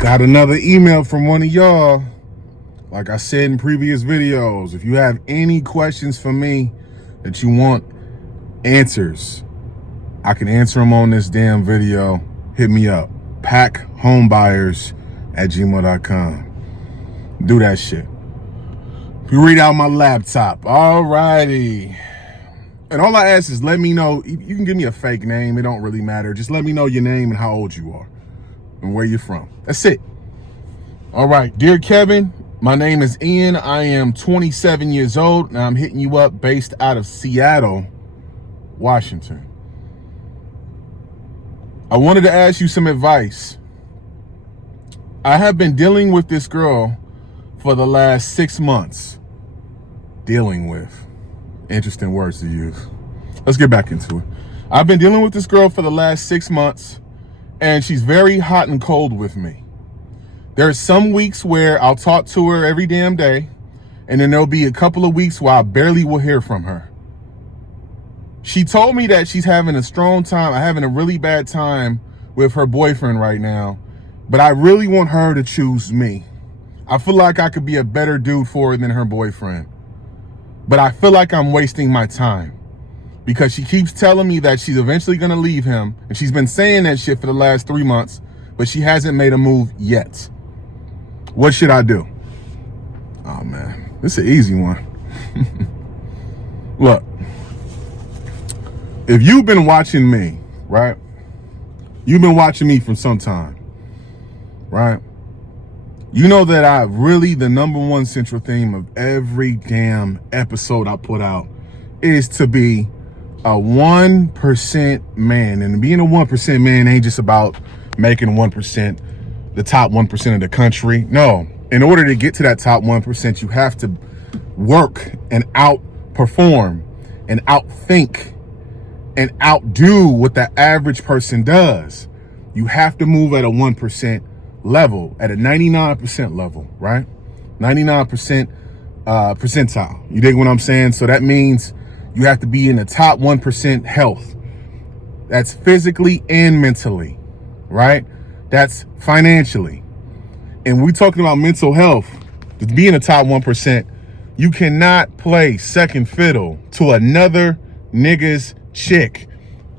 Got another email from one of y'all. Like I said in previous videos, if you have any questions for me that you want answers, I can answer them on this damn video. Hit me up. packhomebuyers@gmail.com. Do that shit. If you read out my laptop. Alrighty. And all I ask is let me know. You can give me a fake name. It don't really matter. Just let me know your name and how old you are and where you're from. That's it. All right. Dear Kevin, my name is Ian. I am 27 years old, and I'm hitting you up based out of Seattle, Washington. I wanted to ask you some advice. I have been dealing with this girl for the last 6 months. Dealing with. Interesting words to use. Let's get back into it. I've been dealing with this girl for the last 6 months, and she's very hot and cold with me. There's some weeks where I'll talk to her every damn day, and then there'll be a couple of weeks where I barely will hear from her. She told me that she's having a really bad time with her boyfriend right now, but I really want her to choose me. I feel like I could be a better dude for her than her boyfriend, but I feel like I'm wasting my time because she keeps telling me that she's eventually going to leave him, and she's been saying that shit for the last 3 months, but she hasn't made a move yet. What should I do? Oh man, this is an easy one. Look, if you've been watching me, right? You've been watching me for some time, right? You know that the number one central theme of every damn episode I put out is to be a 1% man. And being a 1% man ain't just about making 1%, the top 1% of the country. No, in order to get to that top 1%, you have to work and outperform and outthink and outdo what the average person does. You have to move at a 1% level, at a 99% level, right? 99% percentile. You dig what I'm saying? So that means you have to be in the top 1% health. That's physically and mentally, right? That's financially. And we're talking about mental health. To be in the top 1%, you cannot play second fiddle to another nigga's chick.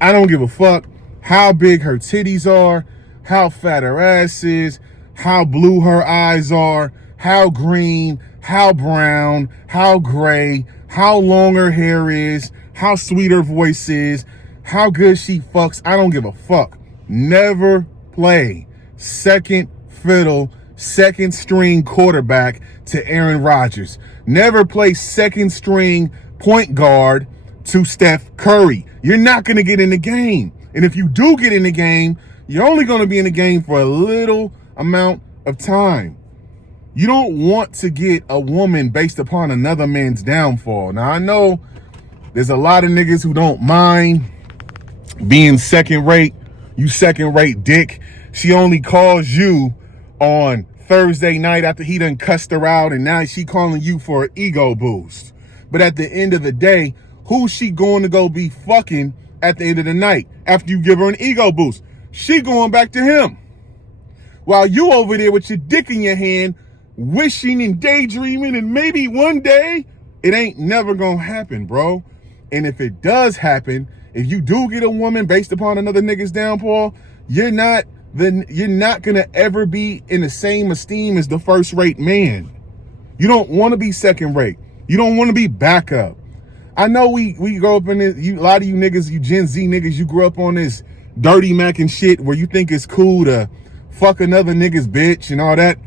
I don't give a fuck how big her titties are, how fat her ass is, how blue her eyes are, how green, how brown, how gray, how long her hair is, how sweet her voice is, how good she fucks. I don't give a fuck. Never play second fiddle, second string quarterback to Aaron Rodgers. Never play second string point guard to Steph Curry. You're not going to get in the game. And if you do get in the game, you're only going to be in the game for a little amount of time. You don't want to get a woman based upon another man's downfall. Now, I know there's a lot of niggas who don't mind being second rate. You second rate dick. She only calls you on Thursday night after he done cussed her out, and now she calling you for an ego boost. But at the end of the day, who's she going to go be fucking at the end of the night after you give her an ego boost? She going back to him. While you over there with your dick in your hand, wishing and daydreaming, and maybe one day, it ain't never gonna happen, bro. And if it does happen, if you do get a woman based upon another nigga's downfall, you're not gonna ever be in the same esteem as the first rate man. You don't want to be second rate. You don't want to be backup. I know we grow up in this, a lot of you niggas, you Gen Z niggas, you grew up on this dirty Mac and shit where you think it's cool to fuck another nigga's bitch and all that.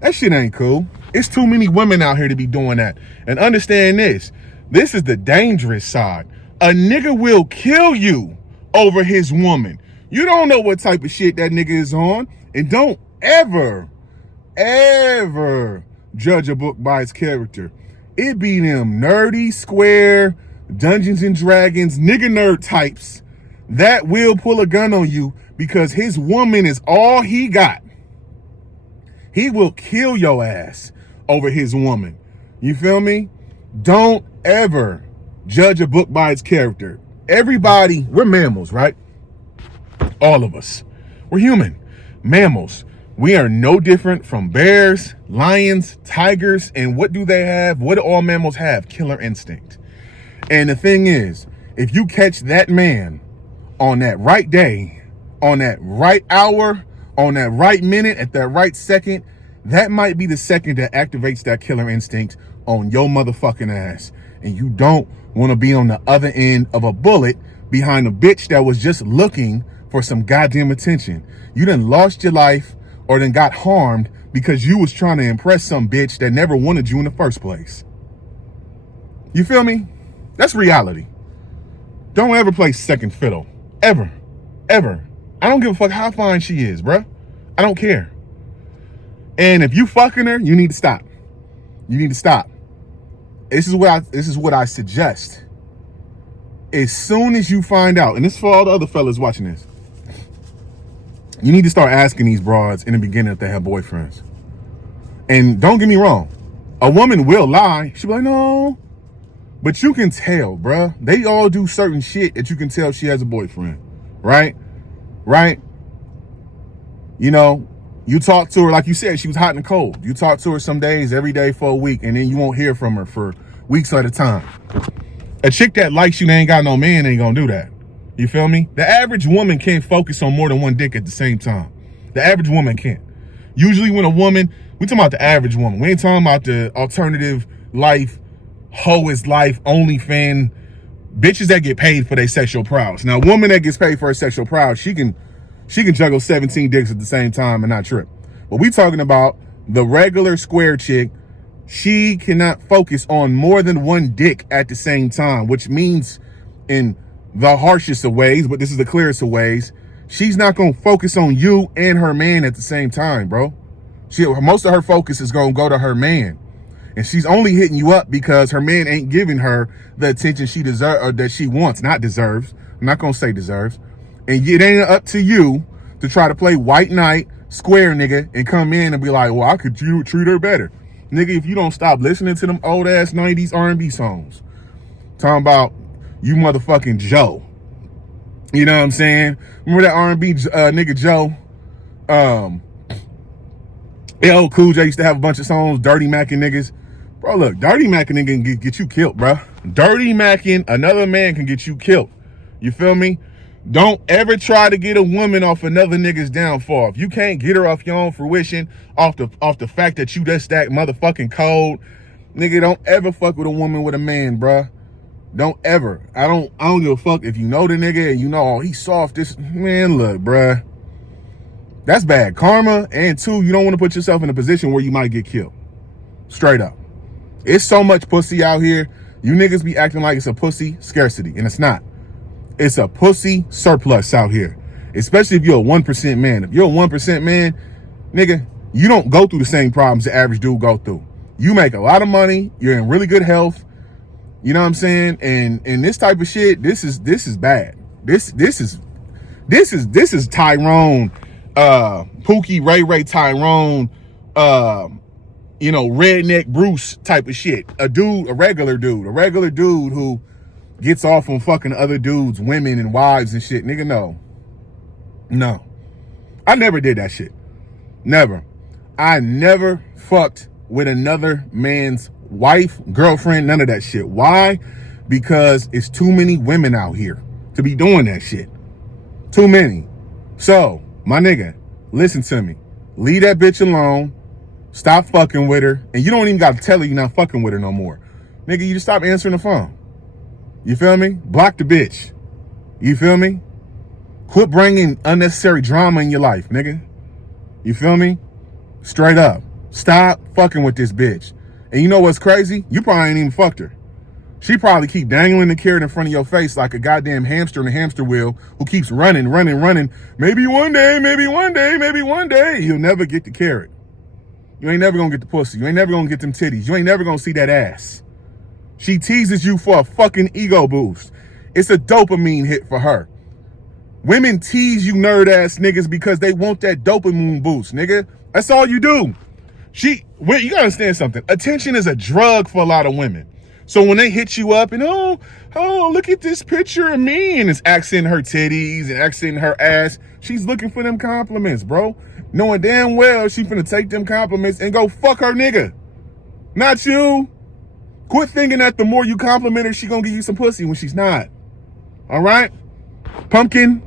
That shit ain't cool. It's too many women out here to be doing that. And understand this is the dangerous side. A nigga will kill you over his woman. You don't know what type of shit that nigga is on. And don't ever judge a book by its character. It be them nerdy, square, Dungeons and Dragons, nigga nerd types that will pull a gun on you because his woman is all he got. He will kill your ass over his woman. You feel me? Don't ever judge a book by its character. Everybody, we're mammals, right? All of us. We're human. Mammals. We are no different from bears, lions, tigers, and what do they have? What do all mammals have? Killer instinct. And the thing is, if you catch that man on that right day, on that right hour, on that right minute, at that right second, that might be the second that activates that killer instinct on your motherfucking ass. And you don't want to be on the other end of a bullet behind a bitch that was just looking for some goddamn attention. You done lost your life or then got harmed because you was trying to impress some bitch that never wanted you in the first place. You feel me? That's reality. Don't ever play second fiddle. Ever. Ever. I don't give a fuck how fine she is, bruh. I don't care. And if you fucking her, you need to stop. You need to stop. This is what I suggest. As soon as you find out, and this is for all the other fellas watching this, you need to start asking these broads in the beginning if they have boyfriends. And don't get me wrong, a woman will lie. She'll be like, no. But you can tell, bruh. They all do certain shit that you can tell she has a boyfriend. Right? Right? You know, you talk to her, like you said, she was hot and cold. You talk to her some days, every day for a week, and then you won't hear from her for weeks at a time. A chick that likes you and ain't got no man ain't gonna do that. You feel me? The average woman can't focus on more than one dick at the same time. The average woman can't. Usually when a woman, we talking about the average woman. We ain't talking about the alternative life, hoe is life, OnlyFans, bitches that get paid for their sexual prowess. Now, a woman that gets paid for her sexual prowess, she can juggle 17 dicks at the same time and not trip. But we talking about the regular square chick. She cannot focus on more than one dick at the same time, which means in the harshest of ways, but this is the clearest of ways, she's not going to focus on you and her man at the same time, bro. Most of her focus is going to go to her man. And she's only hitting you up because her man ain't giving her the attention she deserves, or that she wants, not deserves. I'm not going to say deserves. And it ain't up to you to try to play white knight, square nigga, and come in and be like, well, I could treat her better. Nigga, if you don't stop listening to them old ass 90s R&B songs, talking about you motherfucking Joe. You know what I'm saying? Remember that R&B nigga Joe? L. Cool J used to have a bunch of songs, Dirty Mackin' niggas. Bro, look, Dirty Mackin' nigga can get you killed, bro. Dirty Mackin' another man can get you killed. You feel me? Don't ever try to get a woman off another nigga's downfall. If you can't get her off your own fruition, off the fact that you just that motherfucking cold, nigga, don't ever fuck with a woman with a man, bruh. Don't ever. I don't give a fuck if you know the nigga and you know, oh, he's soft. This man, look, bruh. That's bad karma. And two, you don't want to put yourself in a position where you might get killed. Straight up. It's so much pussy out here. You niggas be acting like it's a pussy scarcity, and it's not. It's a pussy surplus out here, especially if you're a 1% man. If you're a 1% man, nigga, you don't go through the same problems the average dude go through. You make a lot of money. You're in really good health. You know what I'm saying? And this type of shit, this is bad. This is Tyrone, Pookie, Ray Tyrone, you know, redneck Bruce type of shit. A regular dude who gets off on fucking other dudes, women and wives and shit. Nigga, no. I never did that shit. Never. I never fucked with another man's wife, girlfriend, none of that shit. Why? Because it's too many women out here to be doing that shit. Too many. So, my nigga, listen to me. Leave that bitch alone. Stop fucking with her. And you don't even got to tell her you're not fucking with her no more. Nigga, you just stop answering the phone. You feel me? Block the bitch. You feel me? Quit bringing unnecessary drama in your life, nigga. You feel me? Straight up. Stop fucking with this bitch. And you know what's crazy? You probably ain't even fucked her. She probably keep dangling the carrot in front of your face like a goddamn hamster in a hamster wheel who keeps running. Maybe one day, you'll never get the carrot. You ain't never gonna get the pussy. You ain't never gonna get them titties. You ain't never gonna see that ass. She teases you for a fucking ego boost. It's a dopamine hit for her. Women tease you nerd ass niggas because they want that dopamine boost, nigga. That's all you do. You gotta understand something. Attention is a drug for a lot of women. So when they hit you up and, oh, look at this picture of me, and it's accenting her titties and accenting her ass, she's looking for them compliments, bro. Knowing damn well she finna take them compliments and go fuck her nigga. Not you. Quit thinking that the more you compliment her, she gonna give you some pussy when she's not. All right? Pumpkin.